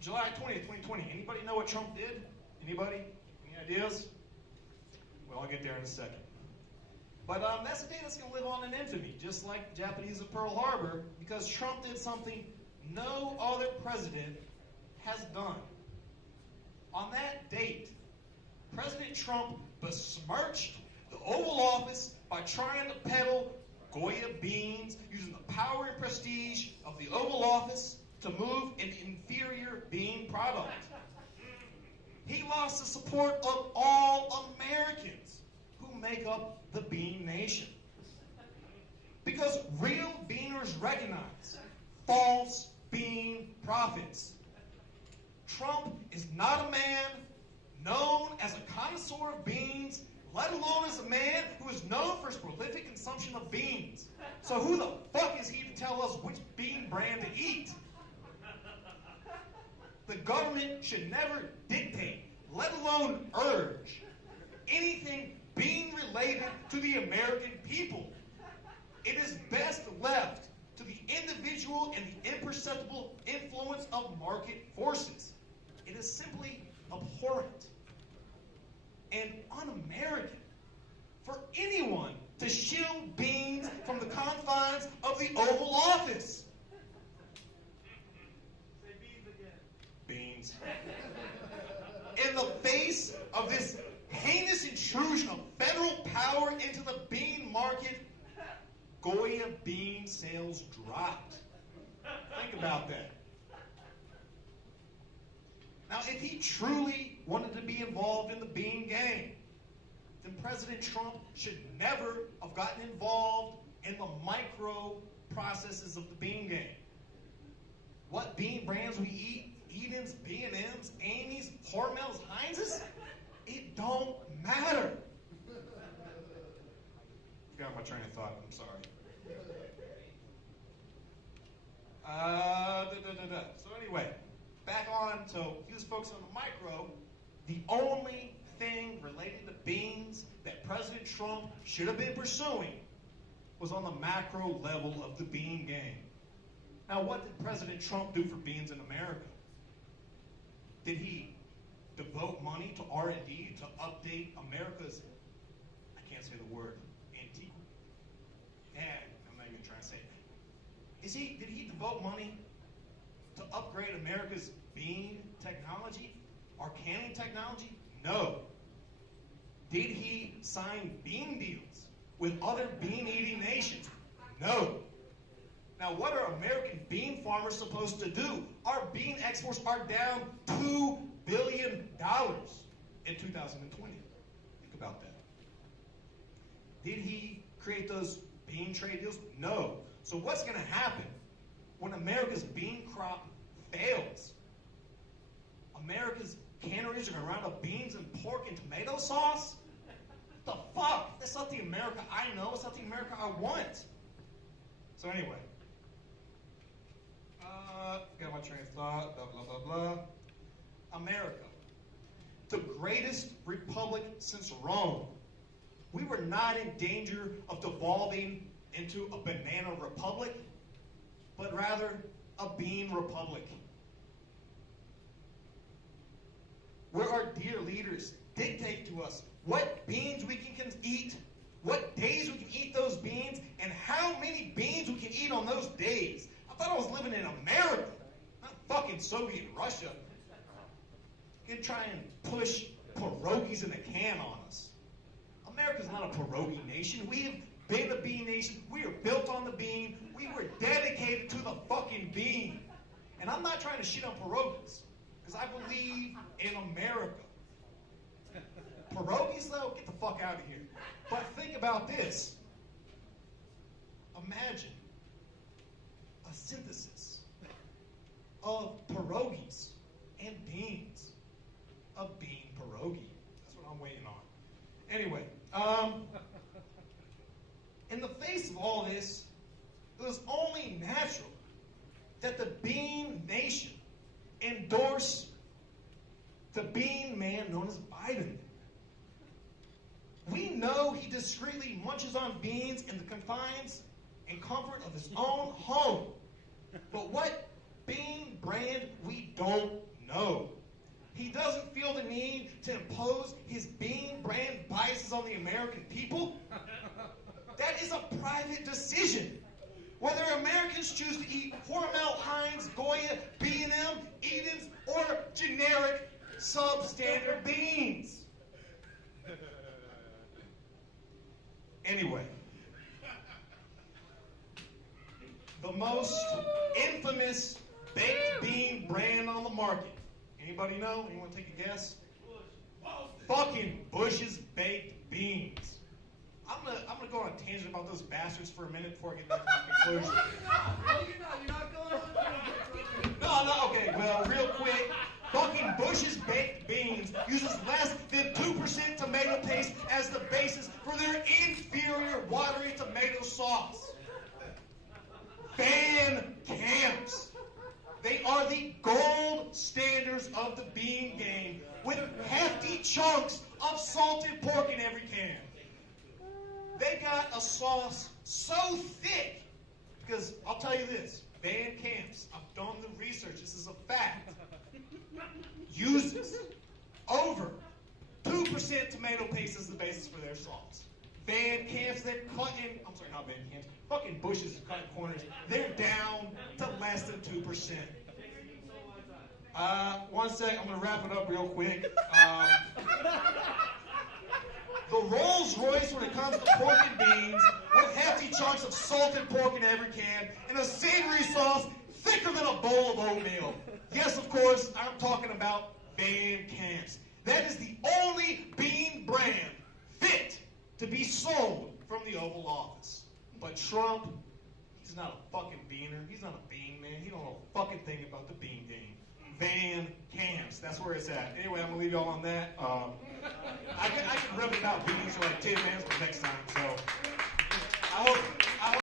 July 20th, 2020. Anybody know what Trump did? Anybody? Any ideas? Well, I'll get there in a second. But that's a day that's going to live on in infamy, just like the Japanese at Pearl Harbor, because Trump did something no other president has done. On that date, President Trump besmirched the Oval Office by trying to peddle Goya beans, using the power and prestige of the Oval Office to move an inferior bean product. He lost the support of all Americans who make up the bean nation. Because real beaners recognize false bean prophets. Trump is not a man known as a connoisseur of beans, let alone as a man who is known for his prolific consumption of beans. So who the fuck is he to tell us which bean brand to eat? The government should never dictate, let alone urge, anything bean related to the American people. It is best left to the individual and the imperceptible influence of market forces. It is simply abhorrent and un-American for anyone to shill beans from the confines of the Oval Office. Say beans again. Beans. In the face of this heinous intrusion of federal power into the bean market, Goya bean sales dropped. Think about that. Now, if he truly wanted to be involved in the bean game, then President Trump should never have gotten involved in the micro processes of the bean game. What bean brands we eat, Eden's, B&M's, Amy's, Hormel's, Heinz's, it don't matter. Forgot my train of thought, I'm sorry. So anyway, back on, so he was focused on the micro. The only thing related to beans that President Trump should have been pursuing was on the macro level of the bean game. Now, what did President Trump do for beans in America? Did he devote money to R&D to update America's, I can't say the word, antique? Yeah, I'm not even trying to say it. Did he devote money to upgrade America's bean technology, our canning technology? No. Did he sign bean deals with other bean-eating nations? No. Now, what are American bean farmers supposed to do? Our bean exports are down $2 billion in 2020. Think about that. Did he create those bean trade deals? No. So what's going to happen when America's bean crop fails? America's canneries are going to round up beans and pork and tomato sauce? What the fuck? That's not the America I know. It's not the America I want. So anyway. Got my train of thought, blah, blah, blah, blah. America, the greatest republic since Rome. We were not in danger of devolving into a banana republic, but rather a bean republic. Where our dear leaders dictate to us what beans we can eat, what days we can eat those beans, and how many beans we can eat on those days. I thought I was living in America, not fucking Soviet Russia. Gonna try and push pierogies in a can on us. America's not a pierogi nation. We have been a bean nation. We are built on the bean. We were dedicated to the fucking bean. And I'm not trying to shit on pierogies, because I believe in America. Pierogies, though, get the fuck out of here. But think about this. Imagine a synthesis of pierogies and beans. A bean pierogi. That's what I'm waiting on. Anyway, in the face of all this, it was only natural that the bean nation endorse the bean man known as Biden. We know he discreetly munches on beans in the confines and comfort of his own home. But what bean brand, we don't No. He doesn't feel the need to impose his bean brand biases on the American people. That is a private decision. Whether Americans choose to eat Hormel, Heinz, Goya, B&M, Edens, or generic substandard beans. Anyway, the most infamous baked bean brand on the market. Anybody know? Anyone take a guess? Fucking Bush's baked beans. I'm gonna go on a tangent about those bastards for a minute before I get back to my conclusion. You're not going on. No, okay, well, real quick. Fucking Bush's baked beans uses less than 2% tomato paste as the basis for their inferior watery tomato sauce. Van Camps. They are the gold standards of the bean game, with hefty chunks of salted pork in every can. They got a sauce so thick, because I'll tell you this, Van Camps, I've done the research, this is a fact, uses over 2% tomato paste as the basis for their sauce. Van Camps, they're cutting, I'm sorry, not Van Camps, fucking Bush's is cutting corners, they're down to less than 2%. One sec, I'm going to wrap it up real quick. The Rolls Royce when it comes to pork and beans, with hefty chunks of salted pork in every can, and a savory sauce thicker than a bowl of oatmeal. Yes, of course, I'm talking about Van Camps. That is the only bean brand fit to be sold from the Oval Office. But Trump, he's not a fucking beaner. He's not a bean man. He don't know a fucking thing about the bean game. Van Camps, that's where it's at. Anyway, I'm going to leave y'all on that. I can rip about beans for like 10 minutes, but next time.